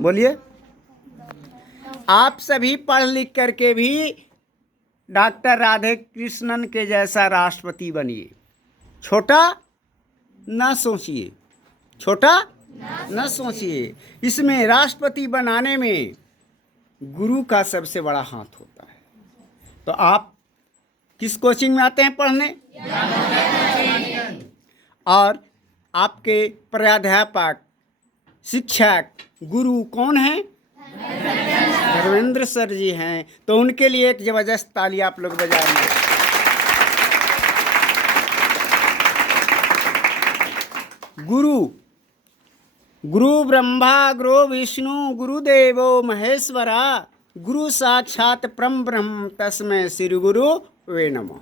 बोलिए। आप सभी पढ़ लिख करके भी डॉक्टर राधे कृष्णन के जैसा राष्ट्रपति बनिए। छोटा ना सोचिए, छोटा ना सोचिए। इसमें राष्ट्रपति बनाने में गुरु का सबसे बड़ा हाथ होता है। तो आप किस कोचिंग में आते हैं पढ़ने? और आपके प्राध्यापक, शिक्षक, गुरु कौन हैं? धर्मेंद्र सर जी हैं। तो उनके लिए एक जबरदस्त ताली आप लोग बजाएंगे। गुरु ब्रह्मा गुरु विष्णु गुरुदेवो महेश्वरा गुरु साक्षात परम ब्रह्म तस्मै श्री गुरु वे नमः।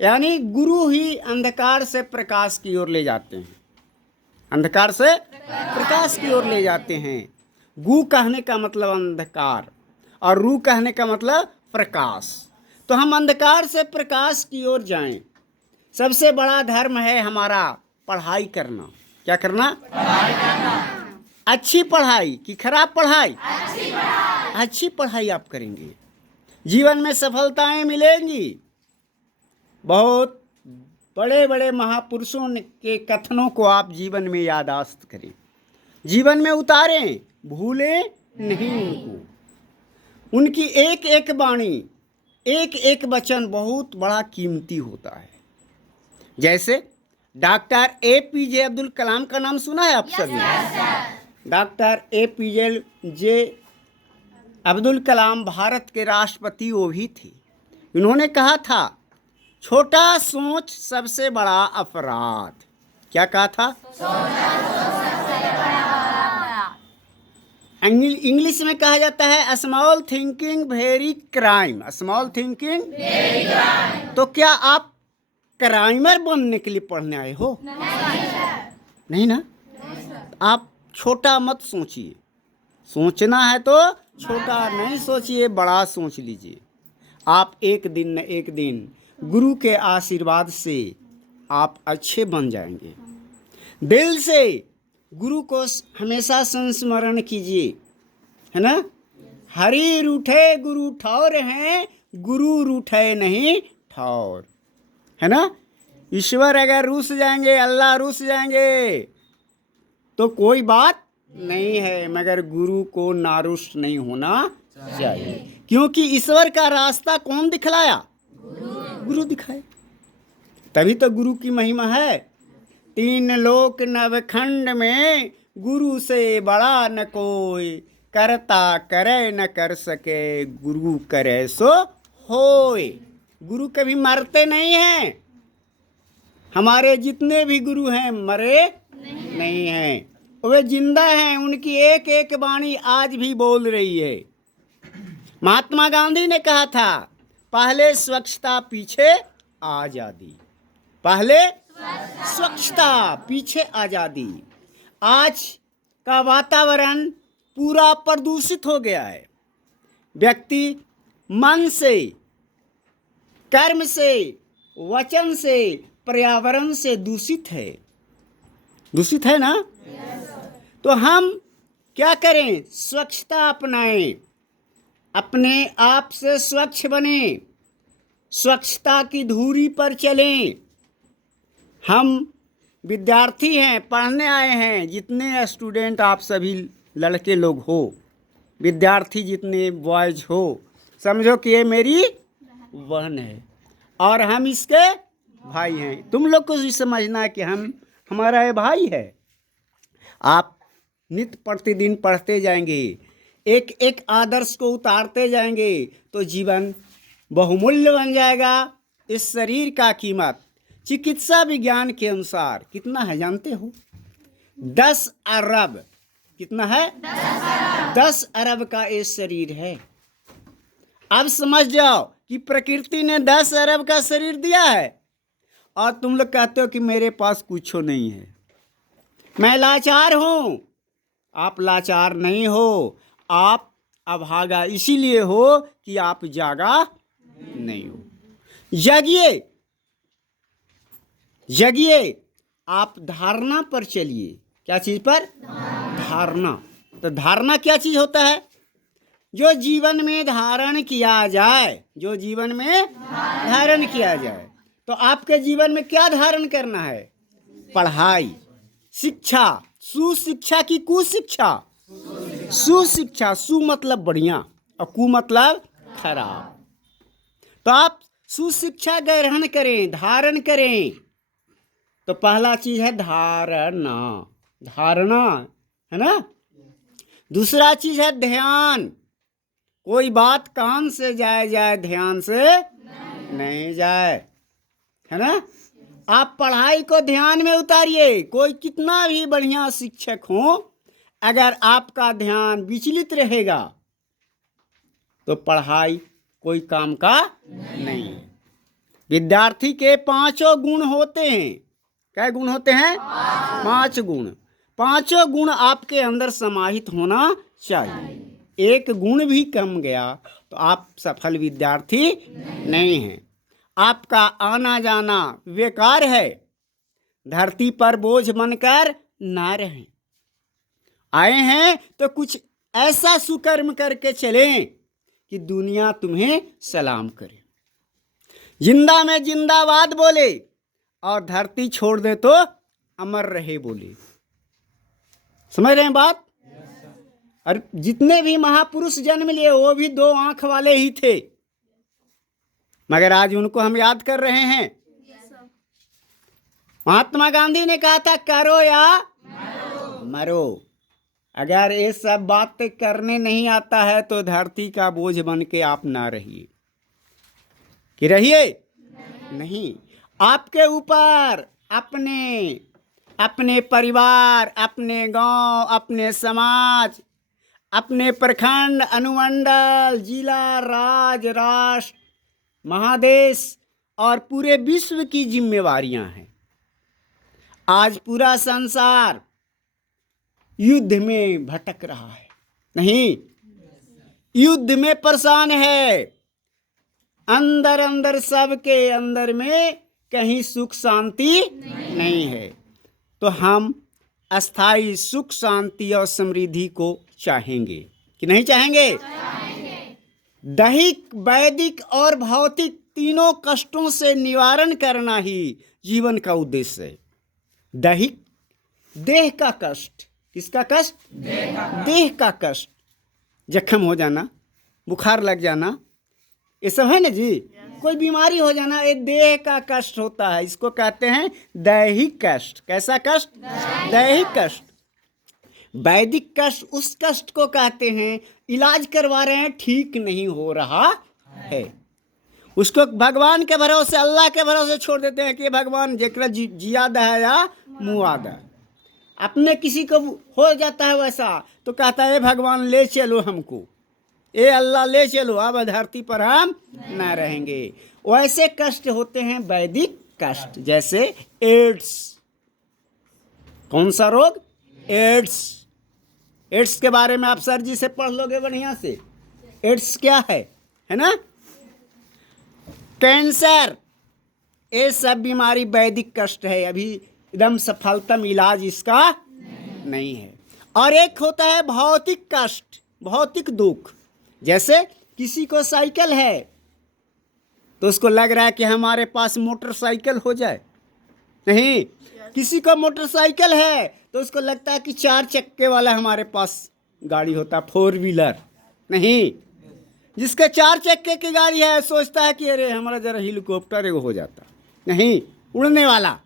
यानी गुरु ही अंधकार से प्रकाश की ओर ले जाते हैं, अंधकार से प्रकाश की ओर ले जाते हैं। गु कहने का मतलब अंधकार और रू कहने का मतलब प्रकाश। तो हम अंधकार से प्रकाश की ओर जाएं। सबसे बड़ा धर्म है हमारा पढ़ाई करना। क्या करना? पढ़ाई करना। अच्छी पढ़ाई कि खराब पढ़ाई? अच्छी पढ़ाई आप करेंगे, जीवन में सफलताएं मिलेंगी। बहुत बड़े बड़े महापुरुषों के कथनों को आप जीवन में याददाश्त करें, जीवन में उतारें, भूलें नहीं उनको। उनकी एक एक वाणी, एक एक वचन बहुत बड़ा कीमती होता है। जैसे डॉक्टर APJ अब्दुल कलाम का नाम सुना है आप सभी? डॉक्टर APJ अब्दुल कलाम भारत के राष्ट्रपति वो भी थे। उन्होंने कहा था, छोटा सोच सबसे बड़ा अपराध। क्या कहा था? इंग्लिश में कहा जाता है small thinking very crime. Small thinking very crime. तो क्या आप क्राइमर बनने के लिए पढ़ने आए हो? नहीं ना। आप छोटा मत सोचिए। सोचना है तो छोटा नहीं सोचिए, बड़ा सोच लीजिए। आप एक दिन न एक दिन गुरु के आशीर्वाद से आप अच्छे बन जाएंगे। दिल से गुरु को हमेशा संस्मरण कीजिए, है ना। हरि रूठे गुरु ठौर हैं, गुरु रूठे नहीं ठौर, है ना। ईश्वर अगर रूस जाएंगे, अल्लाह रूस जाएंगे तो कोई बात नहीं है, मगर गुरु को नारुष्ट नहीं होना चाहिए। क्योंकि ईश्वर का रास्ता कौन दिखलाया? गुरु दिखाए। तभी तो गुरु की महिमा है। 3 लोक नवखंड में गुरु से बड़ा न कोई, करता करे न कर सके, गुरु करे सो होए। गुरु कभी मरते नहीं हैं। हमारे जितने भी गुरु हैं मरे नहीं हैं, वे जिंदा हैं। उनकी एक एक वाणी आज भी बोल रही है। महात्मा गांधी ने कहा था, पहले स्वच्छता पीछे आजादी। पहले स्वच्छता पीछे आजादी। आज का वातावरण पूरा प्रदूषित हो गया है। व्यक्ति मन से, कर्म से, वचन से, पर्यावरण से दूषित है। दूषित है ना। तो हम क्या करें? स्वच्छता अपनाएं, अपने आप से स्वच्छ बने, स्वच्छता की धुरी पर चलें। हम विद्यार्थी हैं, पढ़ने आए हैं। जितने स्टूडेंट आप सभी लड़के लोग हो, विद्यार्थी जितने बॉयज हो, समझो कि ये मेरी बहन है और हम इसके भाई हैं। तुम लोग को भी समझना है कि हमारा ये भाई है। आप नित्य प्रतिदिन पढ़ते जाएंगे, एक एक आदर्श को उतारते जाएंगे तो जीवन बहुमूल्य बन जाएगा। इस शरीर का कीमत चिकित्सा विज्ञान के अनुसार कितना है जानते हो? 10 अरब। कितना है? 10 अरब का ये शरीर है। अब समझ जाओ कि प्रकृति ने 10 अरब का शरीर दिया है और तुम लोग कहते हो कि मेरे पास कुछ नहीं है, मैं लाचार हूं। आप लाचार नहीं हो, आप अभागा इसीलिए हो कि आप जागा नहीं हो। जगिए, जगिए। आप धारणा पर चलिए। क्या चीज पर? धारणा। तो धारणा क्या चीज होता है? जो जीवन में धारण किया जाए, जो जीवन में धारण किया जाए। तो आपके जीवन में क्या धारण करना है? पढ़ाई, शिक्षा, सुशिक्षा की कुशिक्षा? सुशिक्षा। सु मतलब बढ़िया और कु मतलब खराब। तो आप सुशिक्षा ग्रहण करें, धारण करें। तो पहला चीज है धारणा, धारणा है ना। दूसरा चीज है ध्यान। कोई बात कान से जाए ध्यान से नहीं जाए, है ना। आप पढ़ाई को ध्यान में उतारिए। कोई कितना भी बढ़िया शिक्षक हो, अगर आपका ध्यान विचलित रहेगा तो पढ़ाई कोई काम का नहीं है। विद्यार्थी के 5 गुण होते हैं। क्या गुण होते हैं? 5 गुण। 5 गुण आपके अंदर समाहित होना चाहिए। एक गुण भी कम गया तो आप सफल विद्यार्थी नहीं हैं। आपका आना जाना बेकार है। धरती पर बोझ बनकर ना रहें। आए हैं तो कुछ ऐसा सुकर्म करके चलें कि दुनिया तुम्हें सलाम करे। जिंदा में जिंदाबाद बोले और धरती छोड़ दे तो अमर रहे बोले। समझ रहे हैं बात? और जितने भी महापुरुष जन्म लिए वो भी 2 आंख वाले ही थे, मगर आज उनको हम याद कर रहे हैं। महात्मा गांधी ने कहा था करो या मरो। अगर ये सब बातें करने नहीं आता है तो धरती का बोझ बन के आप ना रहिए। कि रहिए नहीं। आपके ऊपर अपने परिवार, अपने गांव, अपने समाज, अपने प्रखंड, अनुमंडल, जिला, राज्य, राष्ट्र, महादेश और पूरे विश्व की जिम्मेवारियां हैं। आज पूरा संसार युद्ध में भटक रहा है, नहीं, युद्ध में परेशान है। अंदर अंदर सबके अंदर में कहीं सुख शांति नहीं है। तो हम अस्थाई सुख शांति और समृद्धि को चाहेंगे कि नहीं चाहेंगे? दैहिक, वैदिक और भौतिक तीनों कष्टों से निवारण करना ही जीवन का उद्देश्य है। दैहिक, देह का कष्ट। किसका कष्ट? देह का कष्ट। जख्म हो जाना, बुखार लग जाना, ये सब है ना जी। कोई बीमारी हो जाना, ये देह का कष्ट होता है। इसको कहते हैं दैहिक कष्ट। कैसा कष्ट? दैहिक कष्ट। वैदिक कष्ट उस कष्ट को कहते हैं इलाज करवा रहे हैं, ठीक नहीं हो रहा है, उसको भगवान के भरोसे, अल्लाह के भरोसे छोड़ देते हैं कि भगवान जेकरा जिया दा है या मुआ दा। अपने किसी को हो जाता है वैसा तो कहता है भगवान ले चलो हमको, ए अल्लाह ले चलो, अब धरती पर हम न रहेंगे। वैसे कष्ट होते हैं वैदिक कष्ट। जैसे एड्स। कौन सा रोग? एड्स। एड्स के बारे में आप सर जी से पढ़ लोगे बढ़िया से। एड्स क्या है ना। कैंसर, ये सब बीमारी वैदिक कष्ट है। अभी एकदम सफलतम इलाज इसका नहीं है। और एक होता है भौतिक कष्ट, भौतिक दुख। जैसे किसी को साइकिल है तो उसको लग रहा है कि हमारे पास मोटरसाइकिल हो जाए। नहीं, किसी को मोटरसाइकिल है तो उसको लगता है कि 4 चक्के वाला हमारे पास गाड़ी होता, 4 व्हीलर। नहीं, जिसके 4 चक्के की गाड़ी है सोचता है कि अरे हमारा जरा हेलीकॉप्टर एगो हो जाता। नहीं, उड़ने वाला।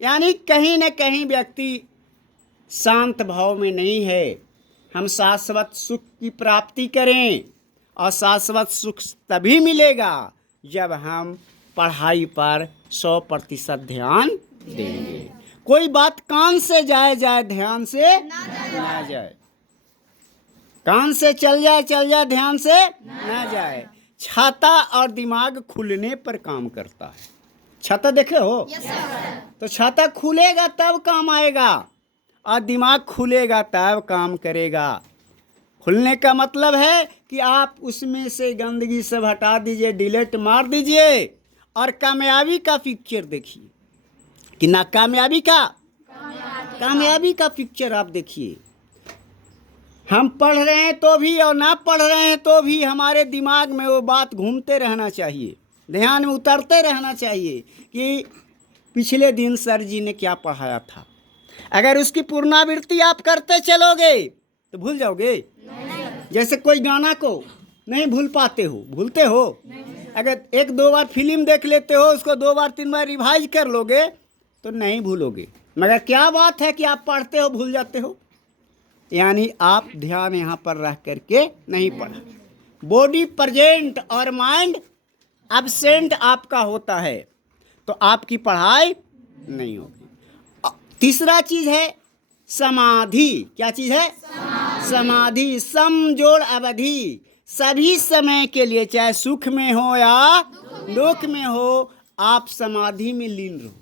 यानी कहीं न कहीं व्यक्ति शांत भाव में नहीं है। हम शाश्वत सुख की प्राप्ति करें, और शाश्वत सुख तभी मिलेगा जब हम पढ़ाई पर 100% ध्यान देंगे। कोई बात कान से जाए ध्यान से ना जाए। कान से चल जाए ध्यान से ना जाए। छाता और दिमाग खुलने पर काम करता है। छाता देखे हो? तो छाता खुलेगा तब काम आएगा, और दिमाग खुलेगा तब काम करेगा। खुलने का मतलब है कि आप उसमें से गंदगी सब हटा दीजिए, डिलीट मार दीजिए, और कामयाबी का पिक्चर देखिए। कि ना कामयाबी का पिक्चर आप देखिए। हम पढ़ रहे हैं तो भी और ना पढ़ रहे हैं तो भी हमारे दिमाग में वो बात घूमते रहना चाहिए, ध्यान में उतरते रहना चाहिए कि पिछले दिन सर जी ने क्या पढ़ाया था। अगर उसकी पुनरावृत्ति आप करते चलोगे तो भूल जाओगे। जैसे कोई गाना को नहीं भूल पाते हो, भूलते हो। अगर एक दो बार फिल्म देख लेते हो, उसको दो बार तीन बार रिवाइज कर लोगे तो नहीं भूलोगे। मगर क्या बात है कि आप पढ़ते हो भूल जाते हो, यानी आप ध्यान यहाँ पर रह करके नहीं पढ़ा। बॉडी प्रेजेंट और माइंड एब्सेंट आपका होता है तो आपकी पढ़ाई नहीं होगी। तीसरा चीज है समाधि। क्या चीज है? समाधि। सम जोड़ अवधि, सभी समय के लिए, चाहे सुख में हो या दुख में हो, आप समाधि में लीन रहो।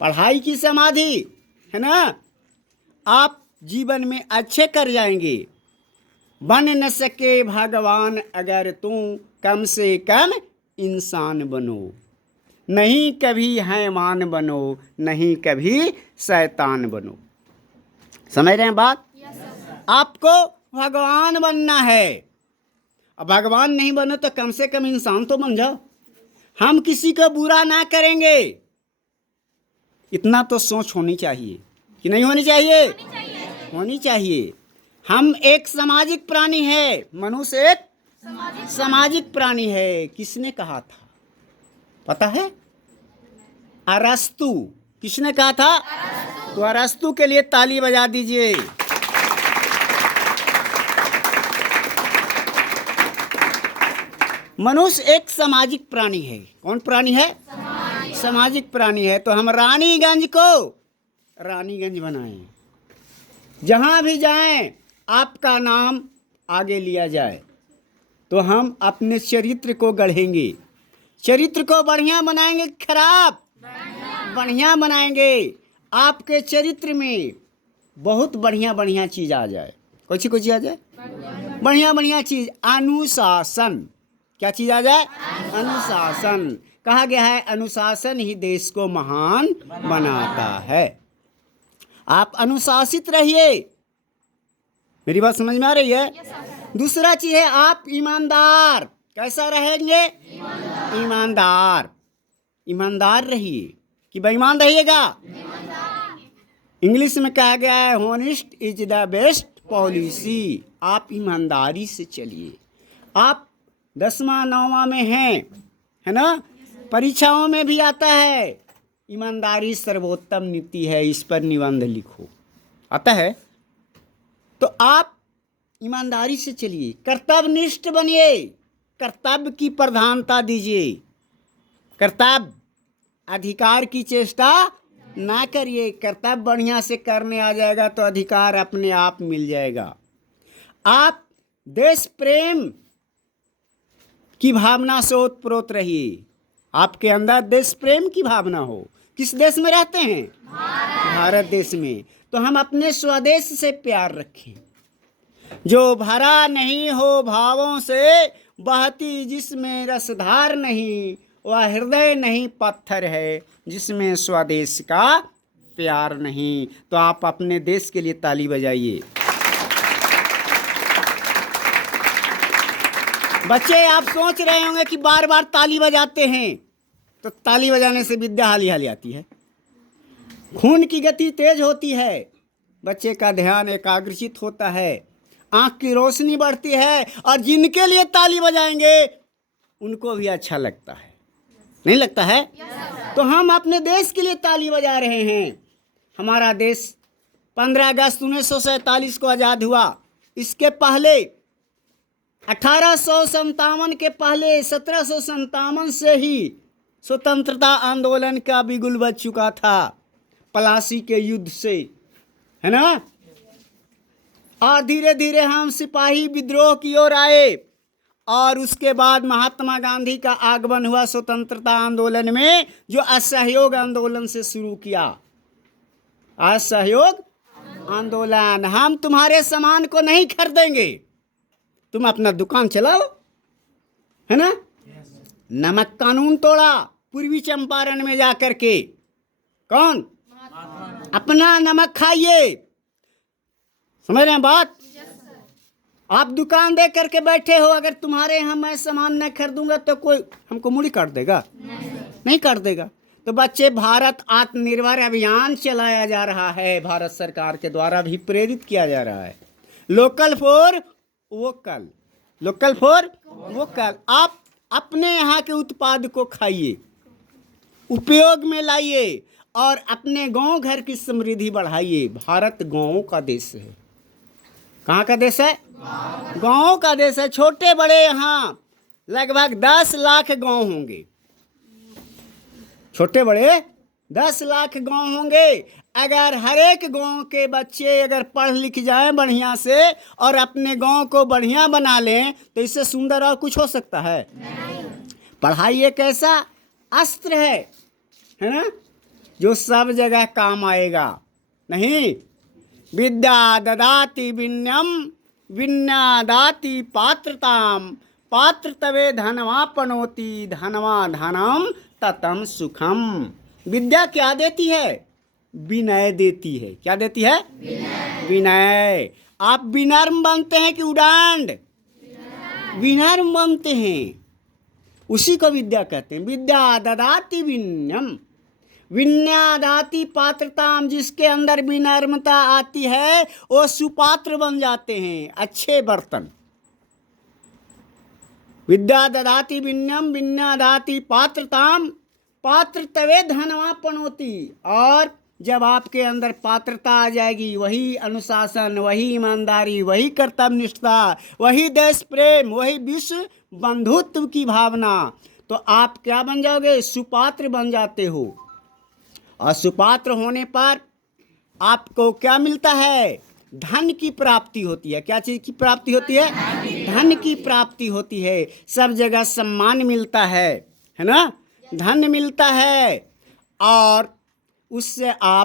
पढ़ाई की समाधि है ना, आप जीवन में अच्छे कर जाएंगे। बन न सके भगवान अगर तुम कम से कम इंसान बनो, नहीं कभी हैवान बनो, नहीं कभी शैतान बनो। समझ रहे हैं बात? आपको भगवान बनना है। अब भगवान नहीं बनो तो कम से कम इंसान तो बन जाओ। हम किसी को बुरा ना करेंगे, इतना तो सोच होनी चाहिए कि नहीं होनी चाहिए? होनी चाहिए। हम एक सामाजिक प्राणी है, मनुष्य एक सामाजिक प्राणी है। किसने कहा था पता है? अरस्तु। किसने कहा था? तो अरस्तु के लिए ताली बजा दीजिए। मनुष्य एक सामाजिक प्राणी है। कौन प्राणी है? सामाजिक प्राणी है। तो हम रानीगंज को रानीगंज बनाएं, जहां भी जाएं आपका नाम आगे लिया जाए। तो हम अपने चरित्र को गढ़ेंगे, चरित्र को बढ़िया बनाएंगे, खराब बढ़िया बनाएंगे। आपके चरित्र में बहुत बढ़िया बढ़िया चीज आ जाए। कुछ कुछ आ जाए, बढ़िया बढ़िया चीज। अनुशासन। क्या चीज आ जाए? अनुशासन। कहा गया है अनुशासन ही देश को महान बनाता है। आप अनुशासित रहिए। मेरी बात समझ में आ रही है? दूसरा चीज है आप ईमानदार। कैसा रहेंगे? ईमानदार। ईमानदार रहिए कि बेईमान रहिएगा। इंग्लिश में कहा गया है honest is the best policy. आप ईमानदारी से चलिए। आप 10वां 9वां में हैं, है ना? परीक्षाओं में भी आता है ईमानदारी सर्वोत्तम नीति है, इस पर निबंध लिखो, आता है। तो आप ईमानदारी से चलिए, कर्तव्यनिष्ठ बनिए, कर्तव्य की प्रधानता दीजिए। कर्तव्य अधिकार की चेष्टा ना करिए। कर्तव्य बढ़िया से करने आ जाएगा तो अधिकार अपने आप मिल जाएगा। आप देश प्रेम की भावना से ओतप्रोत रहिए। आपके अंदर देश प्रेम की भावना हो। किस देश में रहते हैं? भारत देश में। तो हम अपने स्वदेश से प्यार रखें। जो भरा नहीं हो भावों से, बहती जिसमें रसधार नहीं, वह हृदय नहीं पत्थर है जिसमें स्वदेश का प्यार नहीं। तो आप अपने देश के लिए ताली बजाइए। बच्चे आप सोच रहे होंगे कि बार बार ताली बजाते हैं, तो ताली बजाने से विद्या हाली हाली आती है, खून की गति तेज होती है, बच्चे का ध्यान एकाग्रचित होता है, आंख की रोशनी बढ़ती है, और जिनके लिए ताली बजाएंगे उनको भी अच्छा लगता है। नहीं लगता है? तो हम अपने देश के लिए ताली बजा रहे हैं। हमारा देश 15 अगस्त 1947 को आज़ाद हुआ। इसके पहले 1857 के पहले 1757 से ही स्वतंत्रता आंदोलन का बिगुल बज चुका था, पलासी के युद्ध से, है ना? और धीरे धीरे हम सिपाही विद्रोह की ओर आए, और उसके बाद महात्मा गांधी का आगमन हुआ स्वतंत्रता आंदोलन में, जो असहयोग आंदोलन से शुरू किया। असहयोग आंदोलन। हम तुम्हारे सामान को नहीं खरीदेंगे, तुम अपना दुकान चलाओ, है ना? नमक कानून तोड़ा पूर्वी चंपारण में जाकर के। कौन? अपना नमक खाइए। समझ रहे हैं बात? आप दुकान दे करके बैठे हो, अगर तुम्हारे यहाँ मैं सामान न खरीदूंगा तो कोई हमको मूड़ी काट देगा? नहीं काट देगा। तो बच्चे, भारत आत्मनिर्भर अभियान चलाया जा रहा है, भारत सरकार के द्वारा भी प्रेरित किया जा रहा है। Local for vocal, local for vocal. आप अपने यहाँ के उत्पाद को खाइए, उपयोग में लाइए और अपने गांव घर की समृद्धि बढ़ाइए। भारत गांवों का देश है। कहाँ का देश है? गांवों का देश है। छोटे बड़े यहाँ लगभग 10 लाख गांव होंगे, छोटे बड़े 10 लाख गांव होंगे। अगर हर एक गांव के बच्चे अगर पढ़ लिख जाएं बढ़िया से और अपने गांव को बढ़िया बना लें तो इससे सुंदर और कुछ हो सकता है? नहीं। पढ़ाई एक ऐसा अस्त्र है ना, जो सब जगह काम आएगा। नहीं, विद्या ददाति विनयम विनया दाति पात्रताम पात्रतवे धनवापनोति धनवा धनम ततम सुखम। विद्या क्या देती है? विनय देती है। क्या देती है? विनय। आप विनम्र बनते हैं कि उडांड? विनम्र बनते हैं, उसी को विद्या कहते हैं। विद्या ददाति विनयम विनया दाति पात्रताम। जिसके अंदर विनम्रता आती है वो सुपात्र बन जाते हैं, अच्छे बर्तन। विद्या ददाति विनयम विनया दाति पात्रताम पात्रतवे धनवापनोति। और जब आपके अंदर पात्रता आ जाएगी, वही अनुशासन, वही ईमानदारी, वही कर्तव्यनिष्ठा, वही देश प्रेम, वही विश्व बंधुत्व की भावना, तो आप क्या बन जाओगे? सुपात्र बन जाते हो। और सुपात्र होने पर आपको क्या मिलता है? धन की प्राप्ति होती है। क्या चीज़ की प्राप्ति होती है? धन की प्राप्ति होती है। सब जगह सम्मान मिलता है ना, धन मिलता है, और उससे आप